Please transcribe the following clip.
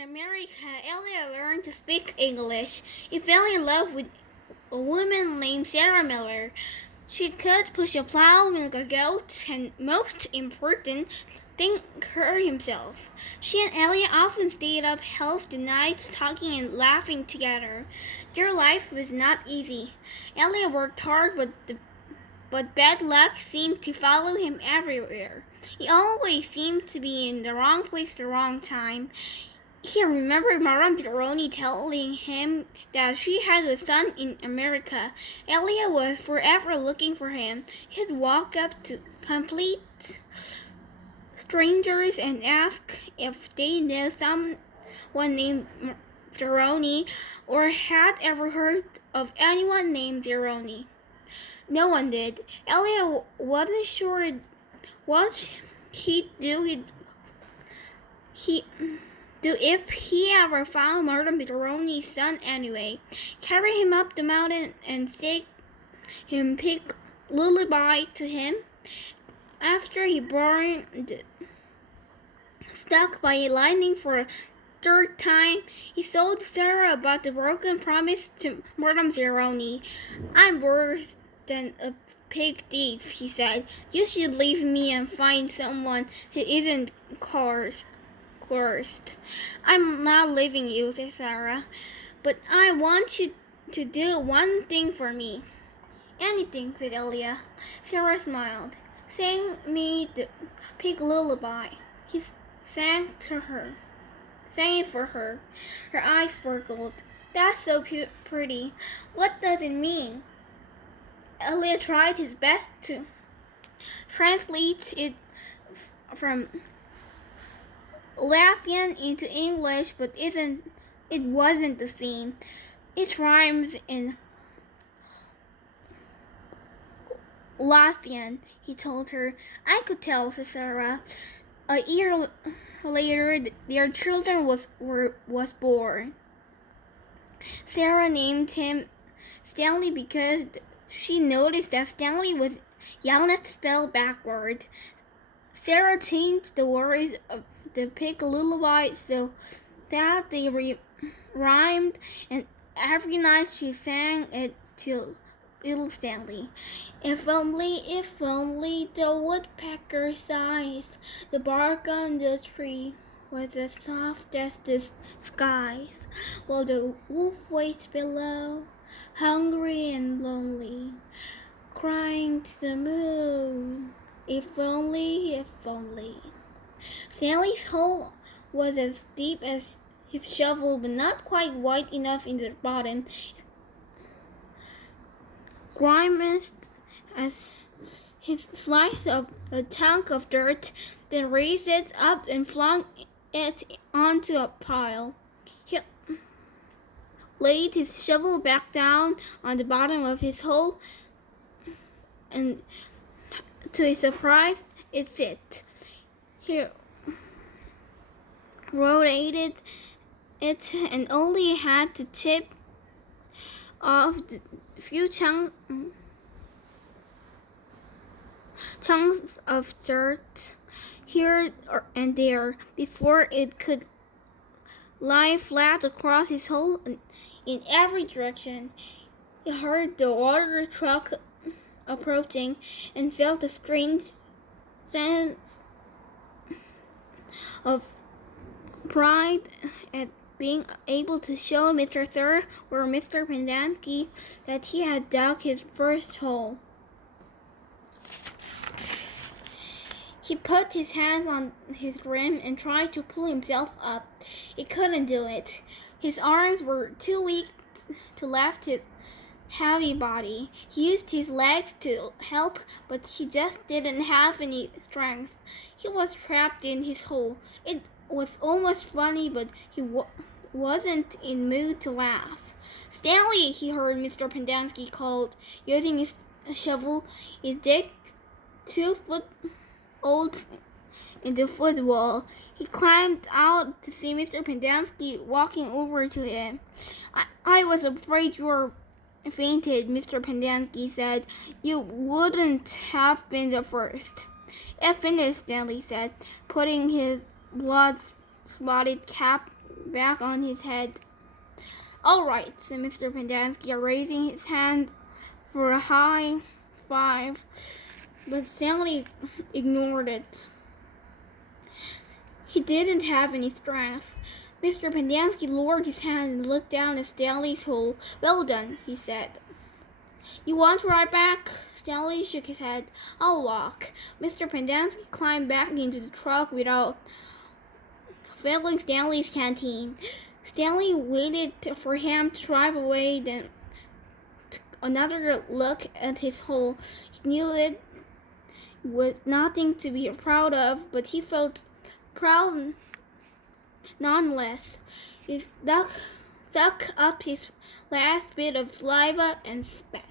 In America, Elliot learned to speak English. He fell in love with a woman named Sarah Miller. She could push a plow, milk a goat, and most important, think her himself. She and Elliot often stayed up half the nights talking and laughing together. Their life was not easy. Elliot worked hard, but bad luck seemed to follow him everywhere. He always seemed to be in the wrong place at the wrong time. He remembered Madame Roney telling him that she had a son in America. Elliot was forever looking for him. He'd walk up to complete strangers and ask if they knew someone named Zeroni or had ever heard of anyone named Zeroni. No one did. Elliot wasn't sure what he'd do if he ever found Madame Roney's son anyway. Carry him up the mountain and take him pick lullaby to him. After he burned stuck by lightning for a third time, he told Sarah about the broken promise to Madame Zeroni. I'm worse than a pig thief, he said. You should leave me and find someone who isn't cursed. I'm not leaving you, said Sarah, but I want you to do one thing for me. Anything, said Elia. Sarah smiled. Sing me the pig lullaby. He sang it for her. Her eyes sparkled. That's so pretty. What does it mean? Elia tried his best to translate it from Latvian into English, but it wasn't the same. It rhymes in Latvian, he told her. I could tell, said Sarah. A year later, their children was born. Sarah named him Stanley because she noticed that Stanley was Yalnat spelled backward. Sarah changed the words of the pig lullaby so that they rhymed, and every night she sang it to little Stanley. If only the woodpecker sighs, the bark on the tree was as soft as the skies, while the wolf waits below, hungry and lonely, crying to the moon, if only. Stanley's hole was as deep as his shovel, but not quite wide enough in the bottom. Grimaced as he sliced up a chunk of dirt, then raised it up and flung it onto a pile. He laid his shovel back down on the bottom of his hole, and to his surprise, it fit. He rotated it and only had to chip off the few chunks of dirt here and there before it could lie flat across his hole in every direction. He heard the water truck approaching and felt a strange sense of pride at being able to show Mr. Sir or Mr. Pendanski that he had dug his first hole. He put his hands on his rim and tried to pull himself up. He couldn't do it. His arms were too weak to lift his heavy body. He used his legs to help, but he just didn't have any strength. He was trapped in his hole. It was almost funny, but he wasn't in mood to laugh. Stanley, he heard Mr. Pendanski called, using his shovel. He dug 2 footholds in the foot wall. He climbed out to see Mr. Pendanski walking over to him. I was afraid you were fainted, Mr. Pendanski said. You wouldn't have been the first. I finished, Stanley said, putting his blood-spotted cap back on his head. "All right," said Mr. Pendanski, raising his hand for a high five, but Stanley ignored it. He didn't have any strength. Mr. Pendanski lowered his hand and looked down at Stanley's hole. "Well done," he said. "You want to ride back?" Stanley shook his head. "I'll walk." Mr. Pendanski climbed back into the truck without filling Stanley's canteen. Stanley waited for him to drive away, then took another look at his hole. He knew it was nothing to be proud of, but he felt proud nonetheless. He sucked up his last bit of saliva and spat.